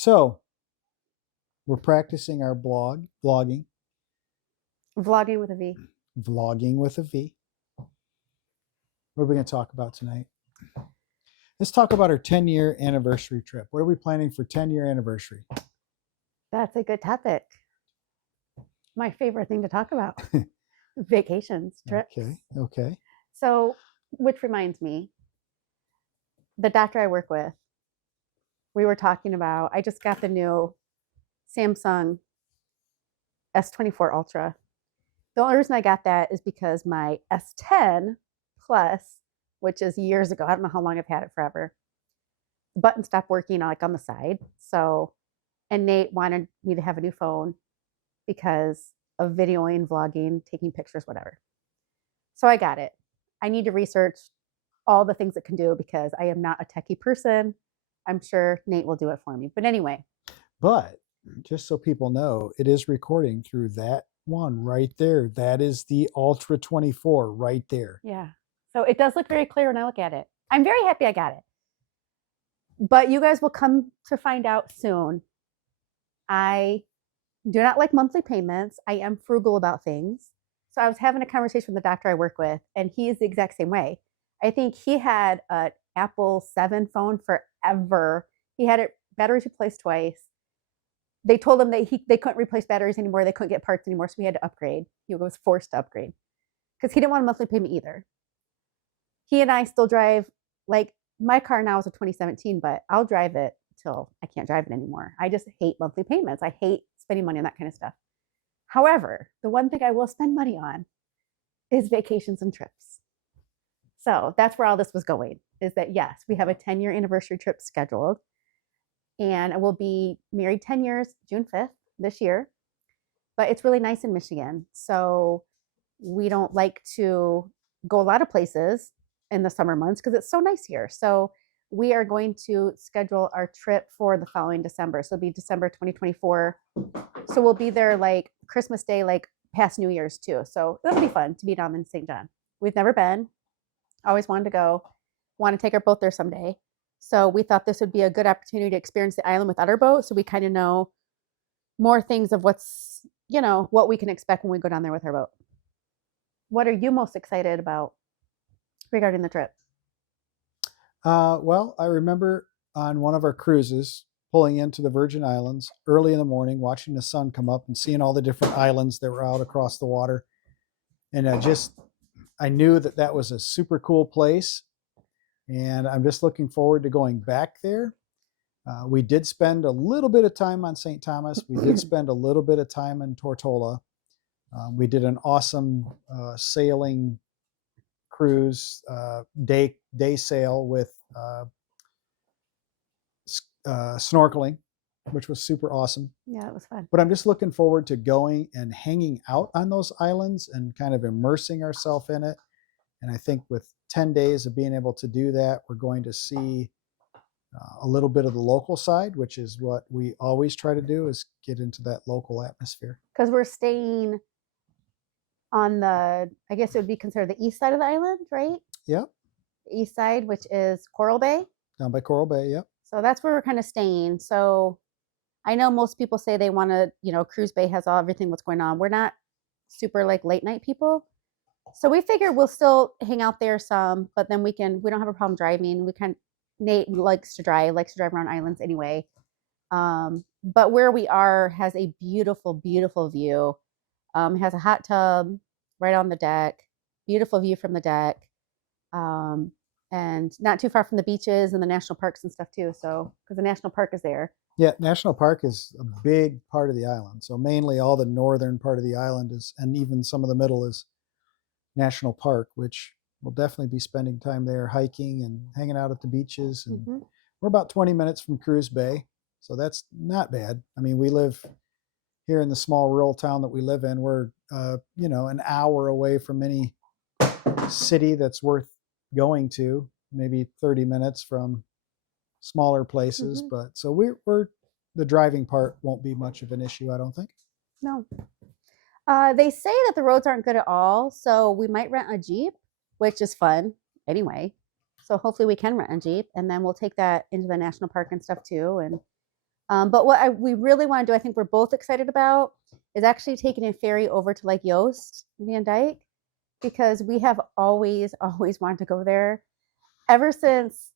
So we're practicing our vlogging Vlogging with a V. vlogging with a V. What are we going to talk about tonight? Let's talk about our 10-year anniversary trip. What are we planning for 10-year anniversary? That's a good topic. My favorite thing to talk about. Vacations, trips. Okay. So, which reminds me, the doctor I work with, we were talking about, I just got the new Samsung S24 Ultra. The only reason I got that is because my S10 Plus, which is years ago, I don't know how long I've had it, forever, the button stopped working like on the side. So, and Nate wanted me to have a new phone because of videoing, vlogging, taking pictures, whatever. So I got it. I need to research all the things it can do because I am not a techie person. I'm sure Nate will do it for me. But anyway. But just so people know, it is recording through that one right there. That is the Ultra 24 right there. Yeah. So it does look very clear when I look at it. I'm very happy I got it. But you guys will come to find out soon. I do not like monthly payments. I am frugal about things. So I was having a conversation with the doctor I work with, and he is the exact same way. I think he had an Apple 7 phone forever. He had it batteries replaced twice. They told him that they couldn't replace batteries anymore. They couldn't get parts anymore, so he had to upgrade. He was forced to upgrade because he didn't want a monthly payment either. He and I still drive, like my car now is a 2017, but I'll drive it till I can't drive it anymore. I just hate monthly payments. I hate spending money on that kind of stuff. However, the one thing I will spend money on is vacations and trips. So that's where all this was going, is that yes, we have a 10-year anniversary trip scheduled, and I will be married 10 years, June 5th this year, but it's really nice in Michigan. So we don't like to go a lot of places in the summer months because it's so nice here. So we are going to schedule our trip for the following December. So it'll be December 2024. So we'll be there like Christmas Day, like past New Year's too. So it'll be fun to be down in St. John. We've never been. Always wanted to go. Want to take our boat there someday. So we thought this would be a good opportunity to experience the island without our boat. So we kind of know more things of what's, what we can expect when we go down there with our boat. What are you most excited about regarding the trip? Well, I remember on one of our cruises pulling into the Virgin Islands early in the morning, watching the sun come up and seeing all the different islands that were out across the water. And I knew that was a super cool place. And I'm just looking forward to going back there. We did spend a little bit of time on St. Thomas. We did spend a little bit of time in Tortola. We did an awesome sailing cruise, day sail with snorkeling, which was super awesome. Yeah, it was fun. But I'm just looking forward to going and hanging out on those islands and kind of immersing ourselves in it. And I think with 10 days of being able to do that, we're going to see a little bit of the local side, which is what we always try to do, is get into that local atmosphere. Because we're staying on the, I guess it would be considered the east side of the island, right? Yep. The east side, which is Coral Bay. Down by Coral Bay, yep. So that's where we're kind of staying. So I know most people say they want to, Cruise Bay has everything what's going on. We're not super like late night people. So we figure we'll still hang out there some, but then we don't have a problem driving. Nate likes to drive around islands anyway. But where we are has a beautiful, beautiful view. It has a hot tub right on the deck, beautiful view from the deck. And not too far from the beaches and the national parks and stuff too. So, because the national park is there. Yeah, national park is a big part of the island. So mainly all the northern part of the island and even some of the middle is national park, which we'll definitely be spending time there hiking and hanging out at the beaches. And we're about 20 minutes from Cruise Bay. So that's not bad. I mean, we live here in the small rural town that we live in. We're, an hour away from any city that's worth going to, maybe 30 minutes from smaller places. But so we're the driving part won't be much of an issue, I don't think. No. They say that the roads aren't good at all, so we might rent a Jeep, which is fun anyway. So hopefully we can rent a Jeep, and then we'll take that into the national park and stuff too. And But what we really want to do, I think we're both excited about, is actually taking a ferry over to Lake Yost, Van Dyke, because we have always, always wanted to go there ever since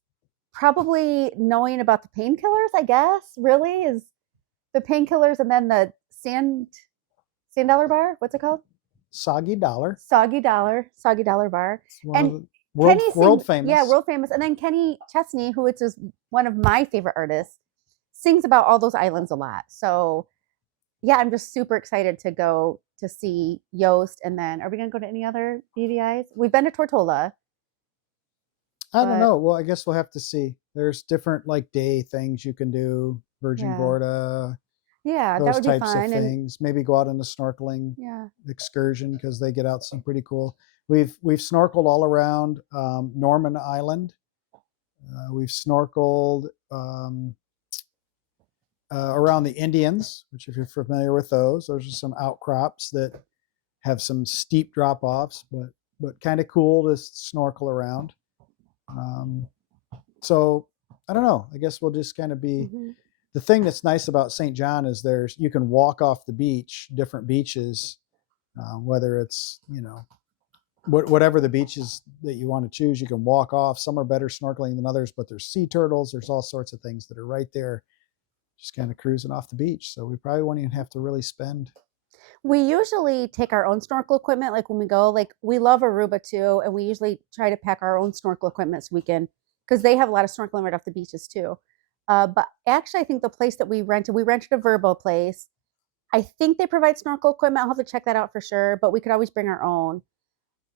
probably knowing about the painkillers, I guess, really is the painkillers and then the sand dollar bar. What's it called? Soggy Dollar. Soggy dollar bar. It's one And of the world famous. Yeah, world famous. And then Kenny Chesney, who is one of my favorite artists, sings about all those islands a lot. So yeah, I'm just super excited to go to see Yost. And then are we going to go to any other BVIs? We've been to Tortola. I don't know. Well, I guess we'll have to see. There's different like day things you can do. Virgin Yeah. Gorda. Yeah, that Those would be types fun. of And things. Maybe go out on a snorkeling yeah, excursion because they get out some pretty cool. We've snorkeled all around Norman Island. We've snorkeled around the Indians, which if you're familiar with those are some outcrops that have some steep drop offs, but kind of cool to snorkel around. So I don't know. I guess we'll just kind of be. mm-hmm. The thing that's nice about St. John is you can walk off the beach, different beaches, whether it's, whatever the beaches that you want to choose, you can walk off. Some are better snorkeling than others, but there's sea turtles. There's all sorts of things that are right there, just kind of cruising off the beach. So we probably won't even have to really spend. We usually take our own snorkel equipment. Like when we go, like we love Aruba too. And we usually try to pack our own snorkel equipment so we can, because they have a lot of snorkeling right off the beaches too. But actually, I think the place that we rented a Vrbo place. I think they provide snorkel equipment. I'll have to check that out for sure, but we could always bring our own.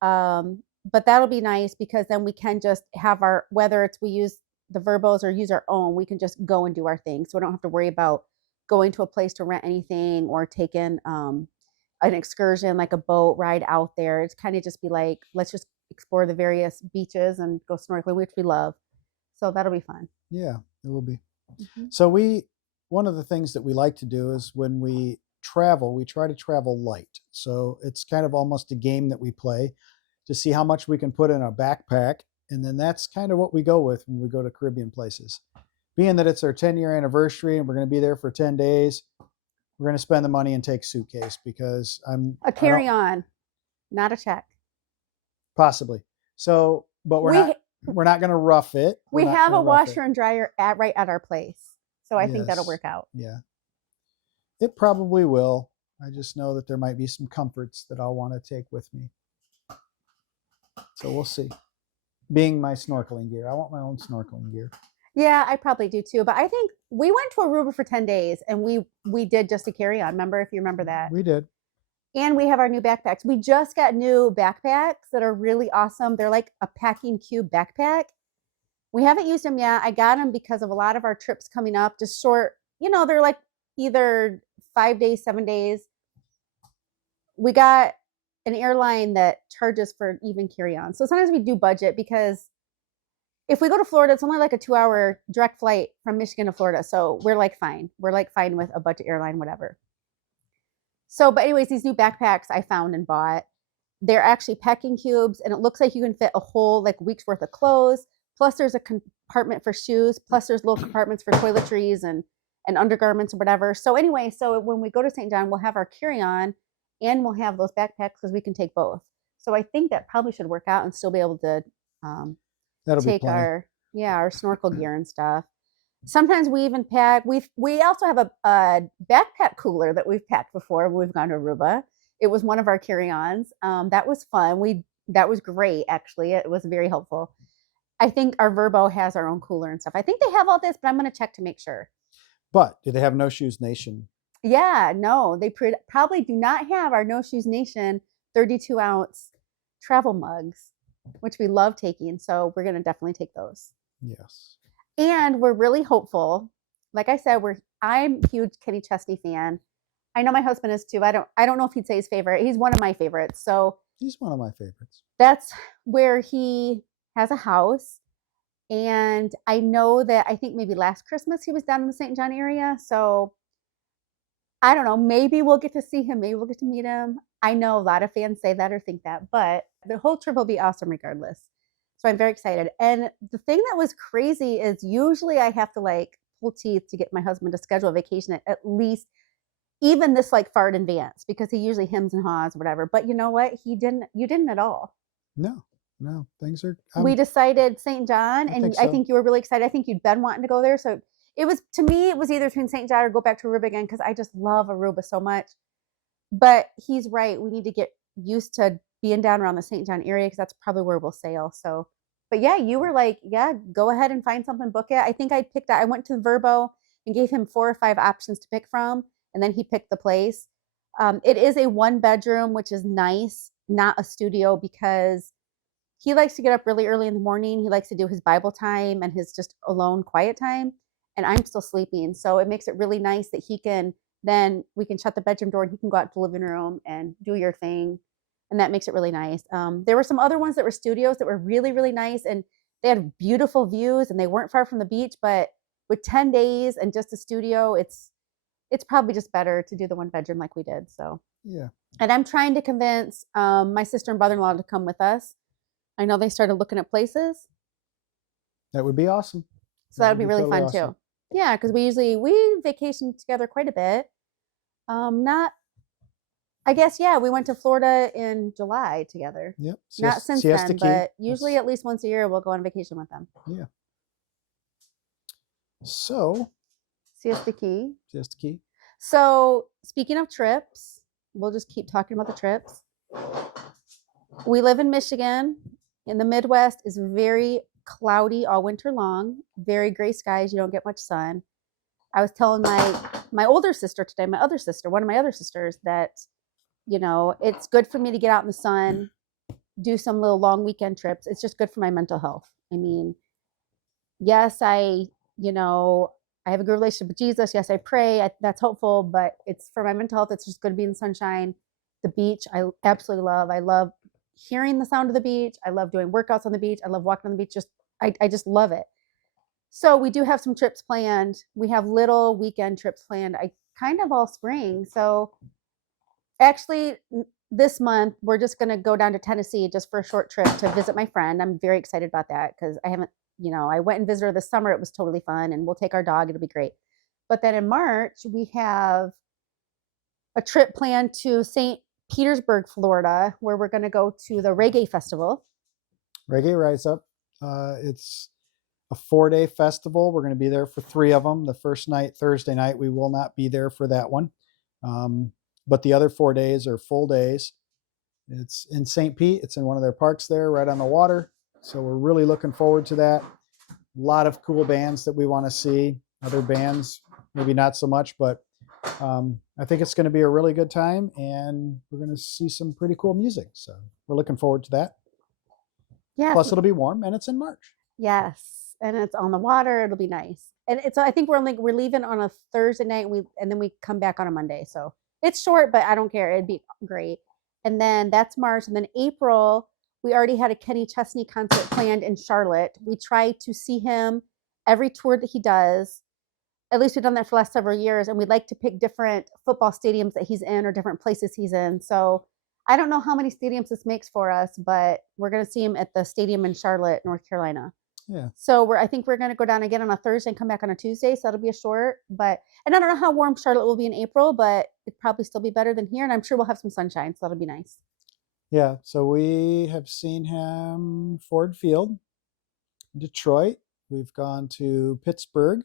But that'll be nice because then we can just have whether it's we use the Vrbos or use our own, we can just go and do our thing. So we don't have to worry about going to a place to rent anything or taking an excursion, like a boat ride out there. It's kind of just be like, let's just explore the various beaches and go snorkeling, which we love. So that'll be fun. Yeah, it will be. Mm-hmm. So one of the things that we like to do is when we travel, we try to travel light. So it's kind of almost a game that we play to see how much we can put in a backpack. And then that's kind of what we go with when we go to Caribbean places. Being that it's our 10-year anniversary and we're going to be there for 10 days, we're going to spend the money and take a suitcase because a carry-on, not a check. Possibly. So, but we're not going to rough it. We have a washer and dryer right at our place. So I think that'll work out. Yeah. It probably will. I just know that there might be some comforts that I'll want to take with me. So we'll see. Being my snorkeling gear. I want my own snorkeling gear. Yeah, I probably do too. But I think we went to Aruba for 10 days and we did just a carry-on. Remember, if you remember that? We did. And we have our new backpacks. We just got new backpacks that are really awesome. They're like a packing cube backpack. We haven't used them yet. I got them because of a lot of our trips coming up, just short, they're like either 5 days, 7 days. We got an airline that charges for even carry-on. So sometimes we do budget because if we go to Florida, it's only like a 2-hour direct flight from Michigan to Florida. So we're like fine. We're like fine with a budget airline, whatever. So, but anyways, these new backpacks I found and bought, they're actually packing cubes and it looks like you can fit a whole like week's worth of clothes. Plus there's a compartment for shoes. Plus there's little compartments for toiletries and undergarments or whatever. So anyway, so when we go to St. John, we'll have our carry-on and we'll have those backpacks because we can take both. So I think that probably should work out and still be able to take our snorkel gear and stuff. Sometimes we even pack. We also have a backpack cooler that we've packed before when we've gone to Aruba. It was one of our carry-ons. That was fun. That was great actually. It was very helpful. I think our Vrbo has our own cooler and stuff. I think they have all this, but I'm going to check to make sure. But do they have No Shoes Nation? Yeah, no, they probably do not have our No Shoes Nation 32-ounce travel mugs, which we love taking. So we're going to definitely take those. Yes. And we're really hopeful. Like I said, I'm a huge Kenny Chesney fan. I know my husband is too. I don't know if he'd say his favorite. He's one of my favorites. So he's one of my favorites. That's where he has a house. And I know that I think maybe last Christmas he was down in the St. John area. So I don't know, maybe we'll get to see him. Maybe we'll get to meet him. I know a lot of fans say that or think that, but the whole trip will be awesome regardless. So I'm very excited. And the thing that was crazy is usually I have to like pull teeth to get my husband to schedule a vacation at least even this like far in advance, because he usually hems and haws, whatever. But you know what? You didn't at all. No, no, things are. We decided St. John, I and think I so. think you were really excited. I think you'd been wanting to go there. So it was, to me, it was either between St. John or go back to Aruba again, because I just love Aruba so much. But he's right. We need to get used to being down around the St. John area, because that's probably where we'll sail. So, but yeah, you were like, yeah, go ahead and find something, book it. I think I went to Verbo and gave him 4 or 5 options to pick from, and then he picked the place. It is a 1-bedroom, which is nice, not a studio, because he likes to get up really early in the morning. He likes to do his Bible time and his just alone quiet time. And I'm still sleeping. So it makes it really nice that then we can shut the bedroom door and he can go out to the living room and do your thing. And that makes it really nice. There were some other ones that were studios that were really, really nice. And they had beautiful views and they weren't far from the beach. But with 10 days and just a studio, it's probably just better to do the 1-bedroom like we did. So Yeah. And I'm trying to convince my sister and brother-in-law to come with us. I know they started looking at places. That would be awesome. So that would be really totally fun awesome. too. Yeah, because we vacation together quite a bit. I guess, yeah, we went to Florida in July together. Yep. Not since Siesta then, Key. but usually That's- at least once a year we'll go on vacation with them. Yeah. So, Siesta Key. Siesta Key. So speaking of trips, we'll just keep talking about the trips. We live in Michigan. In the Midwest is very cloudy all winter long, very gray skies. You don't get much sun. I was telling my older sister today, one of my other sisters, that, it's good for me to get out in the sun, do some little long weekend trips. It's just good for my mental health. I mean, yes, I have a good relationship with Jesus. Yes, I pray. That's helpful, but it's for my mental health. It's just good to be in the sunshine. The beach, I absolutely love. I love hearing the sound of the beach. I love doing workouts on the beach. I love walking on the beach. I just love it. So we do have some trips planned. We have little weekend trips planned. I kind of all spring. So actually this month, we're just going to go down to Tennessee just for a short trip to visit my friend. I'm very excited about that because I haven't, I went and visited her this summer. It was totally fun, and we'll take our dog. It'll be great. But then in March, we have a trip planned to St. Petersburg, Florida, where we're going to go to the Reggae Festival. Reggae Rise Up. It's a 4-day festival. We're going to be there for 3 of them. The first night, Thursday night, we will not be there for that one. But the other 4 days are full days. It's in St. Pete. It's in one of their parks there, right on the water. So we're really looking forward to that. A lot of cool bands that we want to see. Other bands, maybe not so much, but I think it's going to be a really good time, and we're going to see some pretty cool music. So we're looking forward to that. Yeah. Plus, it'll be warm, and it's in March. Yes, and it's on the water. It'll be nice. And I think we're leaving on a Thursday night, and then we come back on a Monday. So it's short, but I don't care. It'd be great. And then that's March, and then April, we already had a Kenny Chesney concert planned in Charlotte. We try to see him every tour that he does. At least we've done that for the last several years, and we'd like to pick different football stadiums that he's in or different places he's in. So I don't know how many stadiums this makes for us, but we're going to see him at the stadium in Charlotte, North Carolina. Yeah. So I think we're going to go down again on a Thursday and come back on a Tuesday. So that'll be a short, and I don't know how warm Charlotte will be in April, but it'd probably still be better than here. And I'm sure we'll have some sunshine. So that'll be nice. Yeah. So we have seen him Ford Field, Detroit. We've gone to Pittsburgh.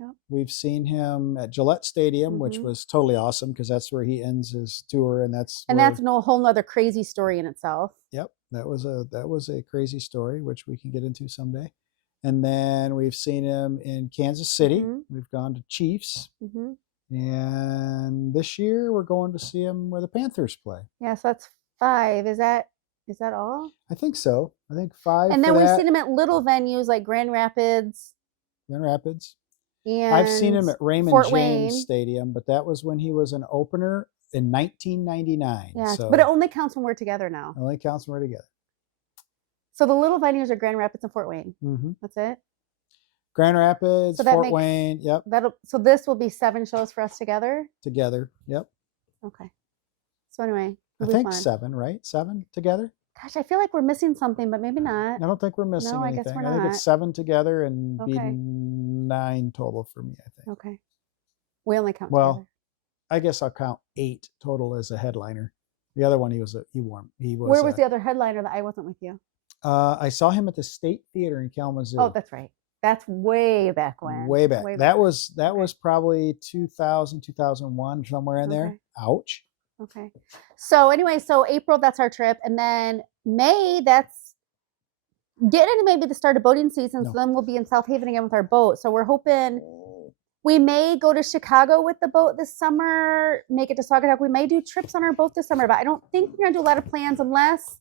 Yep. We've seen him at Gillette Stadium, which was totally awesome because that's where he ends his tour, and that's a whole nother crazy story in itself. Yep, that was a crazy story, which we can get into someday. And then we've seen him in Kansas City. We've gone to Chiefs, and this year we're going to see him where the Panthers play. Yeah, so that's 5. Is that all? I think so. I think 5. And then we've seen him at little venues like Grand Rapids. And I've seen him at Raymond Fort James Wayne Stadium, but that was when he was an opener in 1999. Yeah, so but it only counts when we're together now. Only counts when we're together. So the little venues are Grand Rapids and Fort Wayne. That's it? Grand Rapids, so Fort Wayne, yep. So this will be 7 shows for us together? Together, yep. Okay. So anyway. I think fun. 7, right? 7 together? Gosh, I feel like we're missing something, but maybe not. I don't think we're missing No, I guess anything. we're I think not. it's 7 together and be Okay. 9 total for me, I think. Okay. We only count Well, together. I guess I'll count 8 total as a headliner. The other one, he was Where was the other headliner that I wasn't with you? I saw him at the State Theater in Kalamazoo. Oh, that's right. That's way back when. way back. Way That when. was Okay. was probably 2000, 2001, somewhere in there. Okay. Ouch. Okay. So anyway, so April, that's our trip. And then May, that's getting into maybe the start of boating season. No. So then we'll be in South Haven again with our boat. So we're hoping we may go to Chicago with the boat this summer, make it to Saugatuck. We may do trips on our boat this summer, but I don't think we're gonna do a lot of plans unless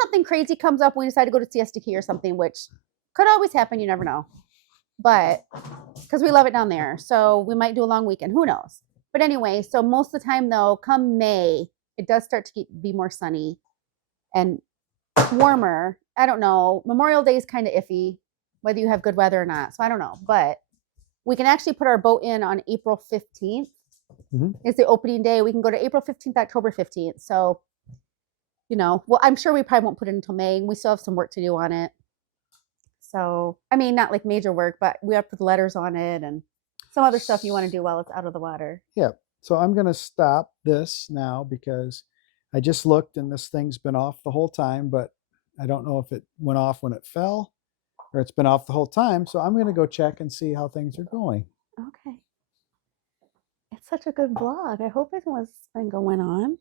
something crazy comes up. We decide to go to Siesta Key or something, which could always happen. You never know. But because we love it down there. So we might do a long weekend. Who knows? But anyway, so most of the time though, come May, it does start to be more sunny and warmer. I don't know. Memorial Day is kind of iffy, whether you have good weather or not. So I don't know. But we can actually put our boat in on April 15th. Is the opening day. We can go to April 15th, October 15th. So, well, I'm sure we probably won't put it until May. We still have some work to do on it. So, I mean, not like major work, but we have to put letters on it and some other stuff you want to do while it's out of the water. Yeah. So I'm going to stop this now because I just looked and this thing's been off the whole time, but I don't know if it went off when it fell or it's been off the whole time. So I'm going to go check and see how things are going. Okay. It's such a good vlog. I hope everyone's been going on.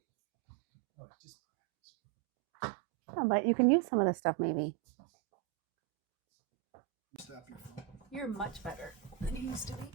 Yeah, but you can use some of this stuff maybe. You're much better than you used to be.